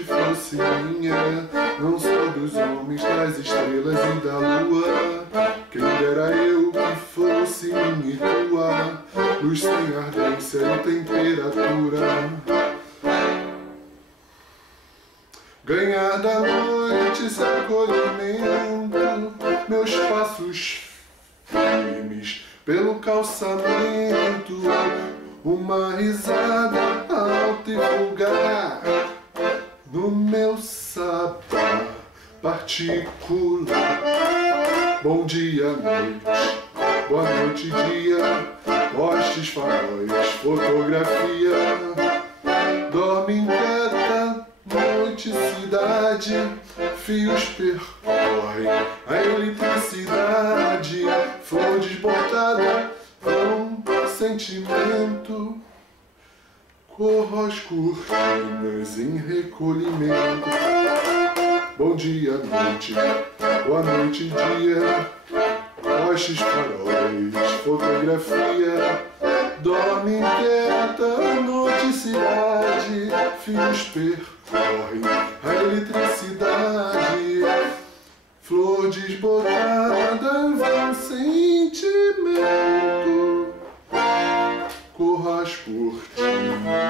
noite fosse minha, não só dos homens, das estrelas e da lua. Quem dera eu que fosse minha e tua, luz sem ardência e temperatura. Ganhar da noite esse acolhimento, meus passos firmes pelo calçamento, uma risada alta e vulgar no meu sapato particular. Bom dia, noite, boa noite, dia, postes, faróis, fotografia. Dorme inquieta, noite, cidade, fios percorrem a eletricidade, flor desbotada com sentimento, corro as cortinas em recolhimento. Bom dia, noite, boa noite, dia, postes, faróis, fotografia. Dorme inquieta, noite, cidade, fios percorrem a eletricidade, flor desbotada, vão sentimento, corro as cortinas